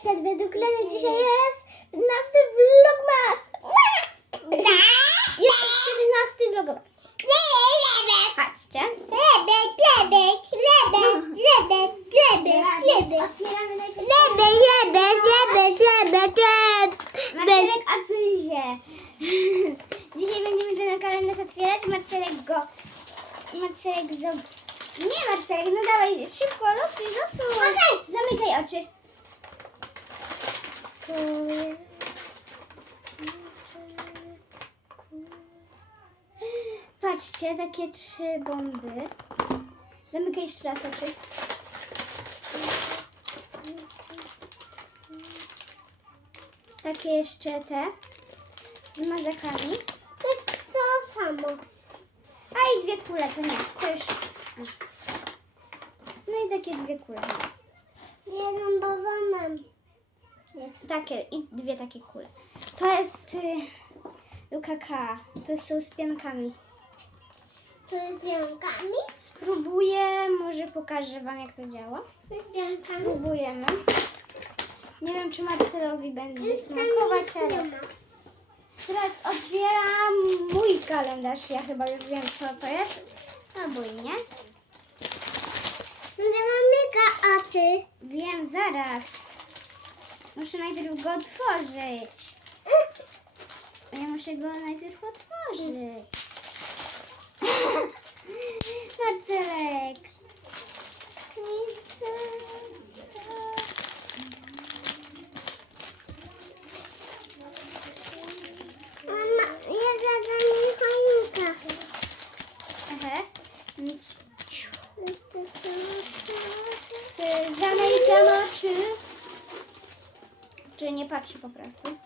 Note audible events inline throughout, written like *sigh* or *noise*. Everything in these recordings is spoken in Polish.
świat według Leny. Dzisiaj jest 15 vlogmas. Jest 14 vlogmas. Patrzcie. Otwieramy najpierw Marcelek Azuzie. Dzisiaj będziemy ten kalendarz otwierać. Marcelek go... Marcelek zo... Nie Marcelek, no dawaj, szybko, losuj, losuj. Zamykaj oczy. Skóry. Patrzcie, takie trzy bomby. Zamykaj jeszcze raz oczy. Takie jeszcze te z mazakami. To samo. A i dwie kule, to nie, to już. No i takie dwie kule. Jedną bawanem. Takie i dwie takie kule. To jest y, UKK. To są z piankami. To jest piankami? Spróbuję, może pokażę Wam jak to działa. To jest piankami? Spróbujemy. Nie wiem, czy Marcelowi będzie tam smakować, nic ale ma. teraz otwieram mój kalendarz. Ja chyba już wiem, co to jest. Albo i nie. Będę mega, a ty? Wiem, zaraz. Muszę najpierw go otworzyć. Ja muszę go najpierw otworzyć. *laughs* Marcelek. I co, co? Mama, ja zadam mi choinkę. Aha. Nic. To, to, to, Zamykam oczy. Czy nie patrzę po prostu.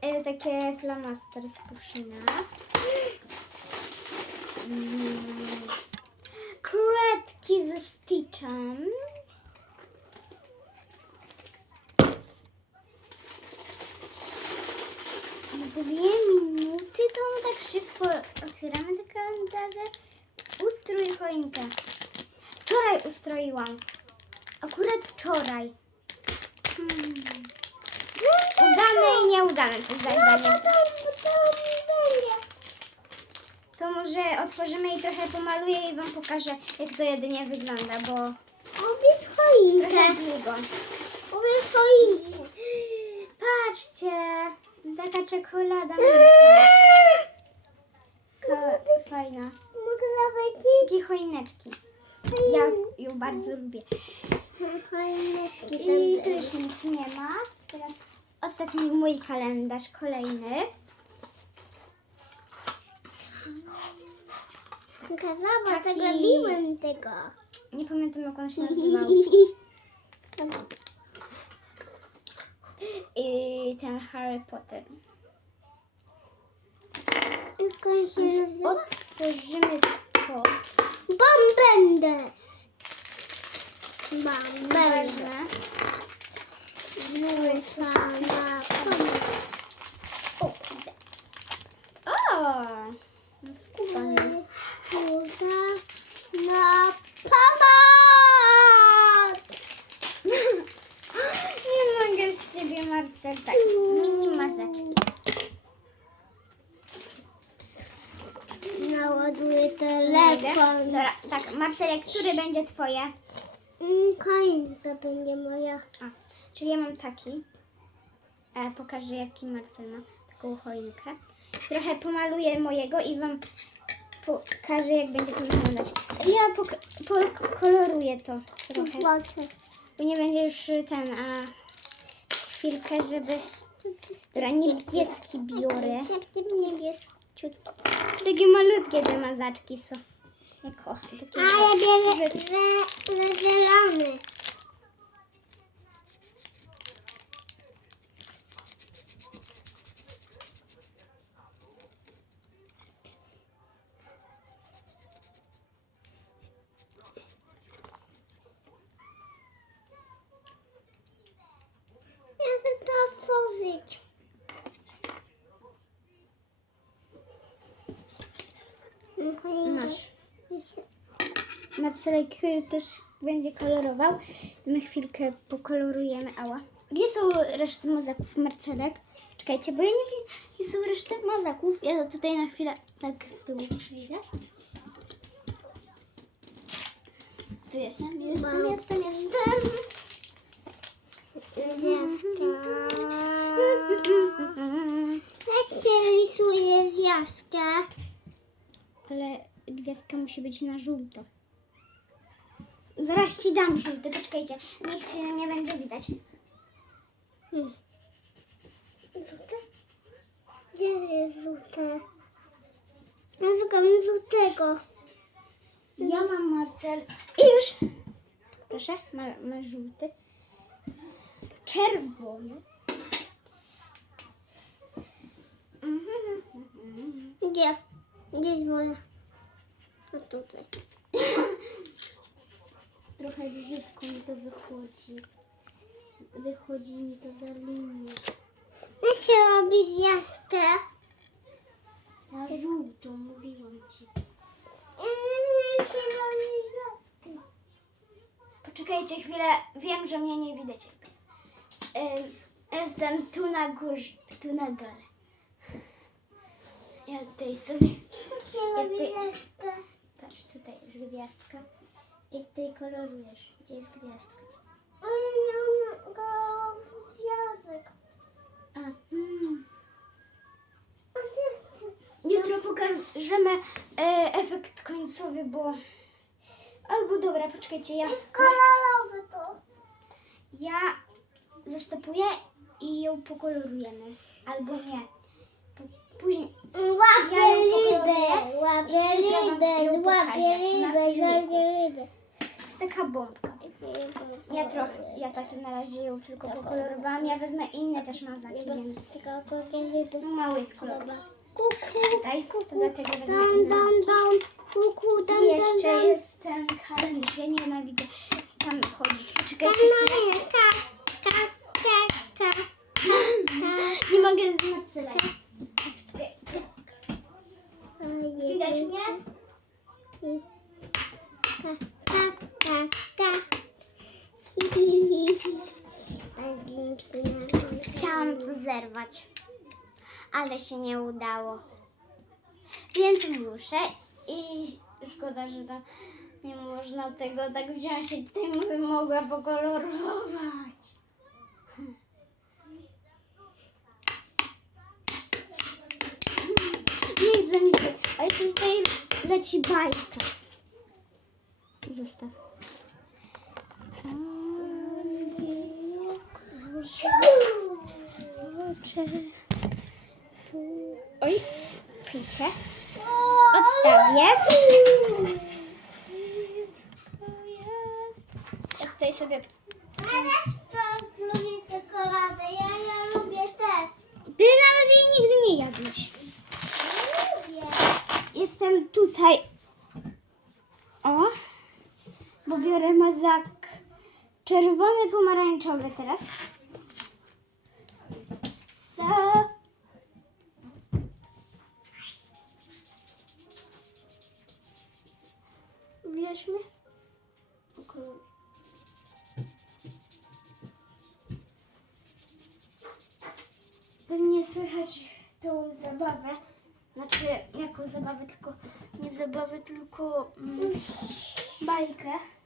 E, takie flamaster z puszyna. Mm. Kredki ze Stitchem. Dwie minuty, to my tak szybko otwieramy te kalendarze. Ustrój choinkę. Wczoraj ustroiłam. Akurat wczoraj. Hmm. Udane i nieudane to zadanie. To może otworzymy i trochę pomaluję i Wam pokażę, jak to jedynie wygląda, bo Obierz trochę choinkę. długo. Obierz choinkę. Patrzcie, taka czekolada. Ko- Fajna. Mogę zabrać Takie choineczki. Ja ją bardzo lubię. choineczki. I tu już nic nie ma. Teraz ostatni mój kalendarz, kolejny. Zobacz, Taki- zagrabiłem tego. Nie pamiętam jak on się *laughs* nazywał. I ten Harry Potter. Jak on się Więc nazywa? otworzymy to. Bambendes. Bambendes. Ważne. Sama O, kurde. O! Skubany. Kuda na pomoc! Nie mogę z ciebie, Marcel. Tak, mini mazaczki. Naładuję telefon. Dobra, tak, Marcelek, który będzie twoje? Mm, Koinka będzie moja. A, czyli ja mam taki. E, pokażę, jaki Marcel ma taką choinkę. Trochę pomaluję mojego i wam pokażę, jak będzie to wyglądać. Ja pok- pokoloruję to trochę, bo nie będzie już ten, a chwilkę, żeby... Dobra, niebieski biorę. Niebieski. Takie malutkie te mazaczki są. Ja kocham takie. Ale że zielony. Ja chcę to otworzyć. Masz. Marcelek y, też będzie kolorował. My chwilkę pokolorujemy. Ała. Gdzie są reszty mazaków, Marcelek? Czekajcie, bo ja nie wiem, gdzie są reszty mazaków. Ja tutaj na chwilę tak z tyłu przyjdę. Tu jestem, jestem, jestem, jestem. Jak się rysuje zjawkę? Ale gwiazdka musi być na żółto. Zaraz ci dam żółty, poczekajcie. Niech e, nie będzie widać. Hmm. Żółte? Gdzie jest żółte? Ja szukam żółtego. Ja mam Marcel. I już. Proszę, ma, ma żółty. Czerwony. Mhm. Gdzie? Gdzie jest moja? No tutaj. Trochę brzydko mi to wychodzi. Wychodzi mi to za linię. Jak się robi zjawkę? Na żółto, mówiłam ci. Ja nie wiem jak się robi zjawkę. Poczekajcie chwilę, wiem, że mnie nie widać. Jestem tu na górze, tu na dole. Ja tutaj sobie, robi zjawkę? patrz, tutaj jest gwiazdka. I tutaj kolorujesz. Gdzie jest gwiazdka? Ja zjawek. A, mm. Jutro pokażemy e, efekt końcowy, bo... Albo dobra, poczekajcie, ja, Kolorowy to. ja zastopuję i ją pokolorujemy. Albo nie. Po- Później Łapie Ja ją rybę, pokroję łapie rybę, łapie na rybę, filmiku. jest taka bombka. Ja trochę, ja tak na razie ją tylko pokolorowałam. Ja wezmę inne też mazaki, więc Tylko rybę. no, mały jest kolorowy. Kuku, Tutaj, to dlatego wezmę dam, inne. dam, dam, kuku, I dam, jeszcze dam. jest ten kalendarz. Ja nienawidzę tam chodzić. Poczekajcie chwilę. ka, ka, ka, ka, ka. Nie mogę z Marcelem. Ojej. Widać mnie? Hi, hi, hi, hi. Tak bym przynajmniej- Chciałam to zerwać, ale się nie udało. Więc muszę i szkoda, że tam nie można tego tak wziąć i tym bym mogła pokolorować. Mi to, ale tutaj leci bajka. Zostaw. Oj, picie. Odstawię. Tutaj sobie... Ja też to lubię czekoladę, ja, ja lubię też. Ty nawet jej nigdy nie jadłeś. Lubię. Jestem tutaj. O. Bo biorę mazak czerwony, pomarańczowy teraz. So. Mnie? Okej. Pewnie słychać tą zabawę. Znaczy, jaką zabawę, tylko nie zabawę, tylko mm, bajkę.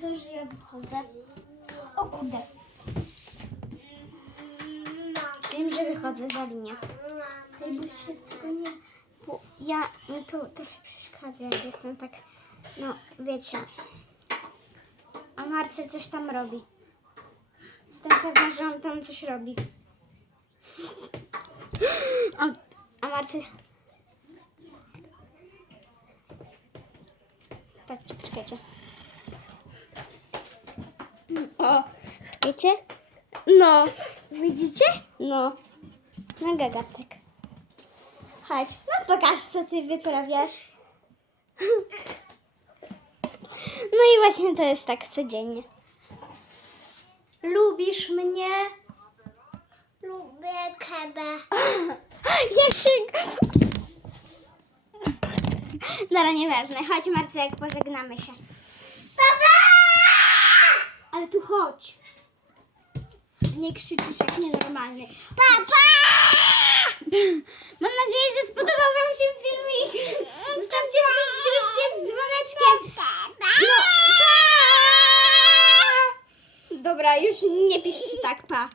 Co, że ja wychodzę. O kurde, wiem, że wychodzę za linię. Tej bo się tylko nie... Bo ja mi to trochę przeszkadza, jak jestem tak, no wiecie. A Marcel coś tam robi. Jestem pewna, że on tam coś robi. A, a Marcel... Patrzcie, poczekajcie. O, wiecie? No, widzicie? No, mega gatek. Chodź, no pokaż, co ty wyprawiasz. *laughs* No i właśnie to jest tak codziennie. Lubisz mnie? Lubię kebę. *laughs* Jasiek! Dobra, nieważne. Chodź Marcek, pożegnamy się. Papa! Ale tu chodź. Nie krzyczysz jak nienormalny. Papa! Mam nadzieję, że spodobał Wam się filmik. Zostawcie subskrypcję z dzwoneczkiem. No, pa! Dobra, już nie piszcie tak, pa.